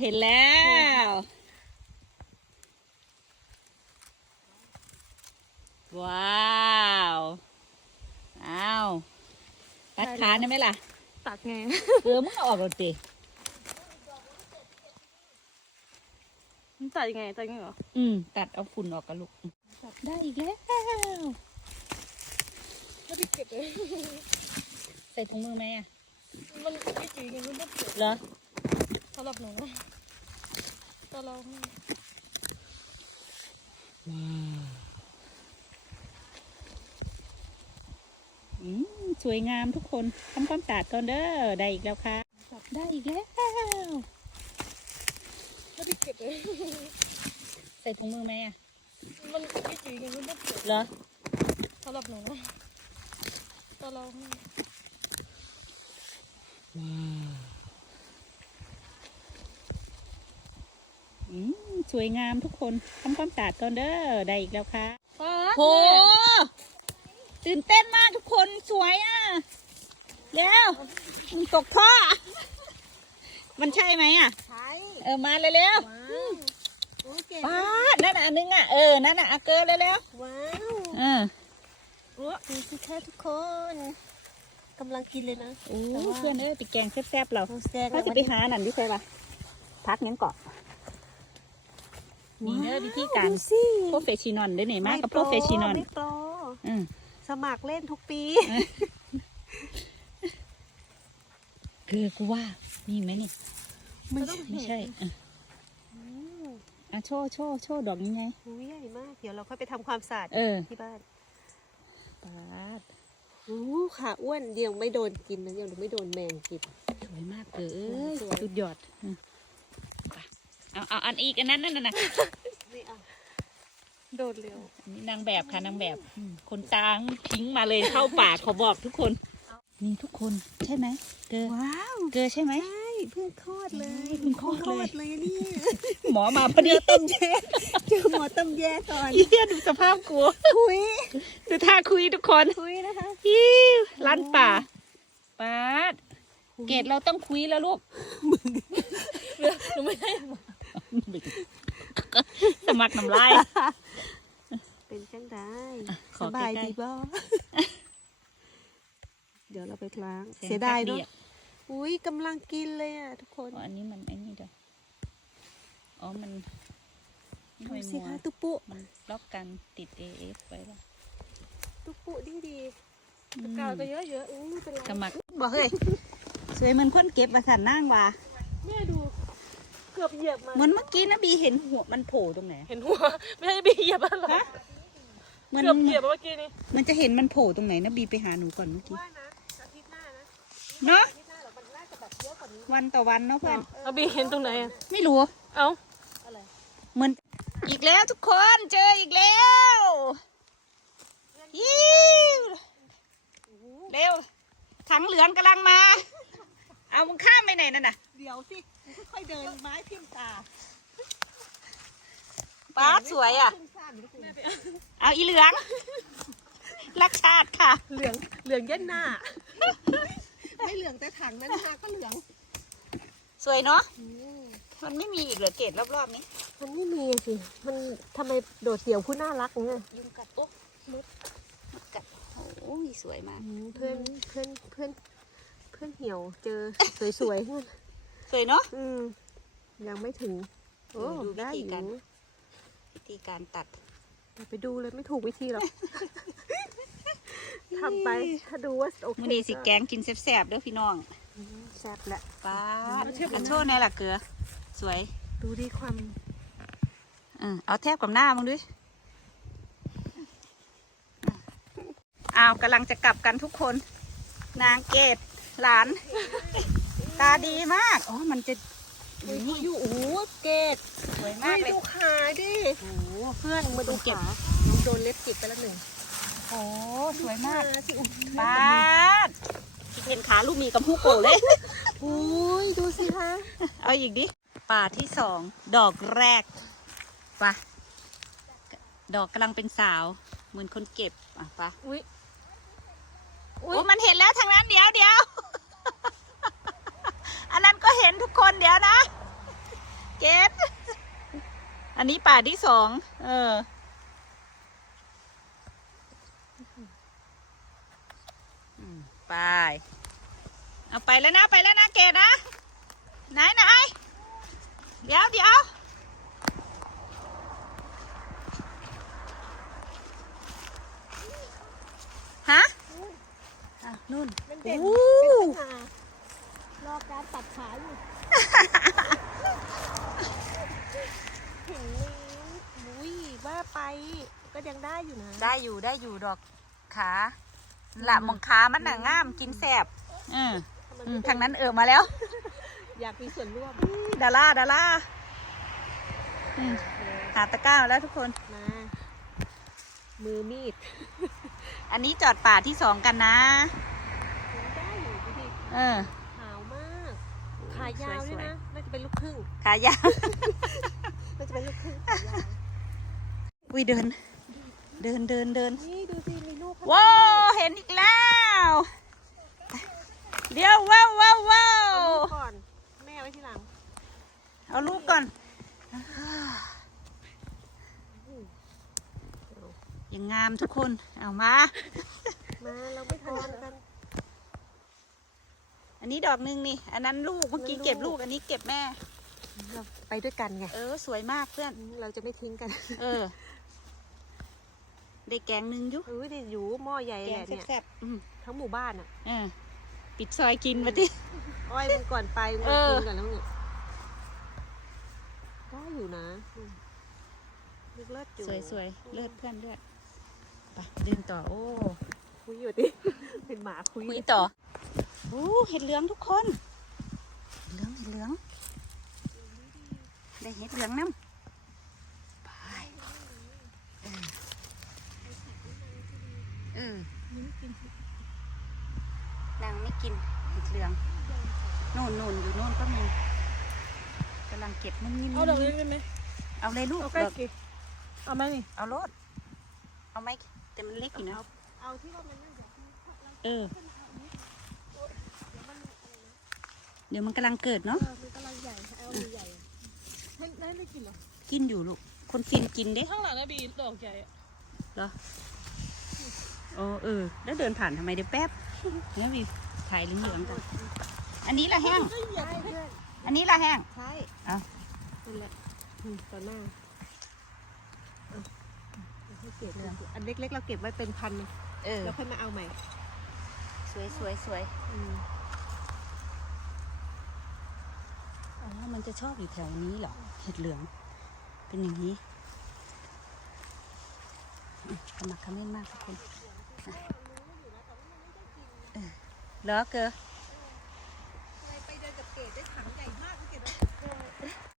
เห็นแล้ว ว้าวอ้าวตัดขาได้ไหมล่ะ ตัดไง เออมึงเอาออกรถดิมันตัดยังไงตัดยังไงเหรอ อืม ตัดเอาฝุ่นออกกันลูกจับได้อีกแล้วไม่ได้เก็บเลย ใส่ถุงมือไหมอะ มันไม่จริงไงมันต้องเก็บเหรอ สำหรับหนูนะแต่เราไม่อืมสวยงามทุกคนทำความสะอาดก่อนเด้อได้อีกแล้วค่ะจับได้อีกแล้วไม่ได้เก็บเลยใส่ถุงมือไหมอะมันไม่จริงไงมันต้องเก็บเหรอสำหรับหนูนะแต่เราไม่ อืม สวยงามทุกคนทำความสะอาดก่อนเด้อได้อีกแล้วค่ะป๊าโหตื่นเต้นมากทุกคนสวยอะเร็วมึงตกท่อมันใช่ไหมอะใช่เออมาเร็วว้าวโอเคๆป้าดนั่นน่ะอันนึงอะเออนั่นน่ะเอาเกินเร็วว้าวๆเออดูสิคะทุกคนกำลังกินเลยนะโอ้เพื่อนเอ้ยไปแกงแซ่บๆเราเราแซ่บเขาจะไปหาหนันที่ใช่ปะพักงั้นเกาะ นี่เด้อวิธีการดูสิโปรเฟชชินอนเด้อเนี่ยมากกับโปรเฟชชินอนไม่โปรอืมสมัครเล่นทุกปีคือกูว่านี่ไหมนี่ไม่ต้องไม่ใช่อะอืมอะโชว์โชว์โชว์ดอกยังไงหูใหญ่มาก เดี๋ยวเราค่อยไปทำความสะอาดเออที่บ้านปาดโอ้ขาอ้วนเดี๋ยวไม่โดนกินนะยังไม่โดนแมงกินสวยมากเลยเอ้ยสวยสุดยอดอืมไป เอาเอาอันอีกอันนั้นนั่นน่ะไม่เอาโดนเร็วอันนี้นางแบบค่ะนางแบบอืมคนตางทิ้งมาเลยเข้าป่าขอบอกทุกคนนี่ทุกคนใช่ไหมเกอว้าวเกอใช่ไหมใช่เพิ่งคลอดเลยเพิ่งคลอดเลยเลยนี่หมอมาพอดีต้มแย่เจอหมอต้มแย่ก่อนเฮียดูสภาพกูคุยดูท่าคุยทุกคนคุยนะคะฮิวลั่นป่าปาดเกดเราต้องคุยแล้วลูกหนูไม่ได้ สมัครน้ำลาย เป็นจังได้อะขสอใกล้ๆบายดีบ่เดี๋ยวเราไปล้างแสงเสียดายเนาะพักอุ้ยกำลังกินเลยอะทุกคนอ๋ออันนี้มันไอ้นี่เดียวอ๋อ มันดูห่วยสิมัวคะตุ๊ปุมันล็อกกันติด AF ไว้แล้วตุ๊ปุดีดีอืมกาวก็เยอะเยอะๆอู้ไม่เป็นไรสมัครบอกเฮ้ยสวยเหมือนคนเก็บมาสันนั่งว่ะแม่ดูเกื อบเหยียบมาเหมือนเมื่อกี้นะบีเห็นหัวมันโผล่ตรงไหน เห็นหัว ไม่ใช่บีเหยียบอะไรฮะมันเกือบเหยียบเมื่อกี้นี้มันจะเห็นมันโผล่ตรงไหนนะบีไปหาหนูก่อนเมื่อกี้ ว่านะอาทิตย์หน้านะเนาะอาทิตย์หน้าหรอมันน่าจะแบบเยอะกว่านี้วันต่อวันเนาะเพื่อน เอาบีเห็นตรงไหนอะไม่รู้ เอ้าเหมือน อีกแล้วทุกคนเจออีกแล้วยิวเร็วถังเหลืองกำลังมา เอามึงข้ามไปไหนนั่นน่ะเดี๋ยวสิค่อยๆเดินไม้พิมพ์ตาป้าดสวยอะเอาอีเหลือง รักชาติค่ะ เหลืองเหลืองเย็นหน้า ไม่เหลืองแต่ถังนั้นนาก็เหลืองสวยเนาะมันไม่มีอีกเหลือเกตรอบๆนี้ มันไม่มีสิ มันทำไมโดดเดี่ยวผู้น่ารักเนี่ยยุงกัดโอ๊ะมดมดกัดโอ้ยสวยมาก เพื่อนเพื่อนเพื่อน เพื่อนเหี่ยวเจอสวยๆขึ้นสวยเนาะอืมยังไม่ถึง โอ้ดูวิได้ธีอยู่การวิธีการตัด อย่าไปดูเลยไม่ถูกวิธีหรอกทำไปถ้าดูว่าโอเคมื่อนี้สิแกงกินแซ่บๆเด้อพี่น้องอืมแซ่บแหละ ป้าดเอาเทียบกับอันโชว์ในล่ะเกลือ สวยดูดีความอืมเอาแทบกับหน้ามึงด้วยอ้าวกำลังจะกลับกันทุกคน นางเกด หลาน ตาดีมาก อ๋อ มันจะอยู่นี่อยู่โอ้โหเกดสวยไม่มากเลยดูขาดิโอ้เพื่อนมาดูเก็บขาน้องโดนเล็บจิกไปแล้วหนึ่งโหสวยมากขสิอุ๊ยป้าดเห็นขาลูกหมีกับผู้โกเลยอุ้ยดูสิคะเอาอีกดิป่าที่สองดอกแรกไปะดอกกำลังเป็นสาว เหมือนคนเก็บอะไปะอุ้ยโอ้มันเห็นแล้วทางนั้นเดี๋ยวเดี๋ยว อันนั้นก็ เห็นทุกคนเดี๋ยวนะอันนี้ป่าที่สอง เอออืมไป เอาไปแล้วนะ ไปแล้วนะเกดนะ ไหนไหนเดี๋ยวเดี๋ยวฮะอะนู่นมันเด่นโอ้เป็นปัญหารอการตัดขาอยู่ เห็นนี้อุ้ยว่าไป ก็ยังได้อยู่นะ ได้อยู่ได้อยู่ดอกขาละมองขามันน่ะง่ามกินแสบอืมทำไมอืไม่มได้ทางนั้นเออมาแล้ว อยากมีส่วนร่วมดาราดาราอืมหาตะกร้ามาแล้วทุกคนมามือมีด อันนี้จอดป่าที่สองกันนะยังได้อยู่ดูดิเออขาวมาก ขายาวด้วยนะน่าจะเป็นลูกครึ่งขายาวน่าจะเป็นลูกครึ่งขายาวอุ้ยเดิน เดินเดินเดินนี่ดูสิมีลูกข้งว้าวเห็นอีกแล้วเดี๋ยวว้าวว้าวว้าเอาวลูกก่อนแม่ไว้ที่หลัง เอาลูกก่อนยังงามทุกคน เอามา มาเราไม่ทันกัน อันนี้ดอกหนึงนี่ อันนั้นลูกเมื่อกี้ลูกเก็บลูกอันนี้เก็บแม่ เราไปด้วยกันไง เออ สวยมากเพื่อน เราจะไม่ทิ้งกัน เออ ได้แกงหนึงอยุเออนี่อยู่หม้อใหญ่แกแหงละเนี่ยแซ่บๆอืมทั้งหมู่บ้านอะเออปิดซอยกินมาดิ อ้อยมันก่อนไปมันเออ กินก่อนแล้วเนี่ยได้อยู่นะอืมเลิศเลิศอยู่สวยสวยๆ เลือดเพื่อนเลือดไปเดินต่อ โอ้คุยอยู่ดิ เป็นหมาคุยคุยต่อ โอ้เห็ดเหลืองทุกคนเห็ดเหลืองเห็ดเหลือง ได้เห็ดเหลืองน้ำไปเออเออนางไม่กินเห็ดเหลืองนู่นนู่นอยู่นู่นก็มีกำลังเก็บมันนี่เอาดอกนี้ได้ไหมเอาเลยลูกเอาใกล้ดอกกี่เอาไหมนี่เอารถเอาไหมแต่มันเล็กอยู่นะเอาที่ว่ามันน่าจะเออ เดี๋ยวมันกำลังเกิดเนาะเออมันกำลังใหญ่เอาใหญ่ๆให้ได้ได้กินเหรอ กินอยู่ลูก คนฟินกินเด้ข้างหลังนะบีดอกใหญ่อะเหรอโอ้เออ แล้วเดินผ่านทำไมเดี๋ยวแป๊บแล้วมีถ่ายเหลืองๆกันอันนี้ละแห้งใช่เพื่อนอันนี้ละแห้ง ใช่เอานั่นแหละอืมต่อหน้าเอาเอาให้เก็บเลยอันเล็กๆเราเก็บไว้เป็นพันเลยเออ แล้วค่อยมาเอาใหม่ สวยสวยสวยอืม อ๋อมันจะชอบอยู่แถวนี้เหรอ เห็ดเหลือง เป็นอย่างนี้ขมักเขม้นมากทุกคนเออเหรอเกอไปเดินกับเกดได้ถัง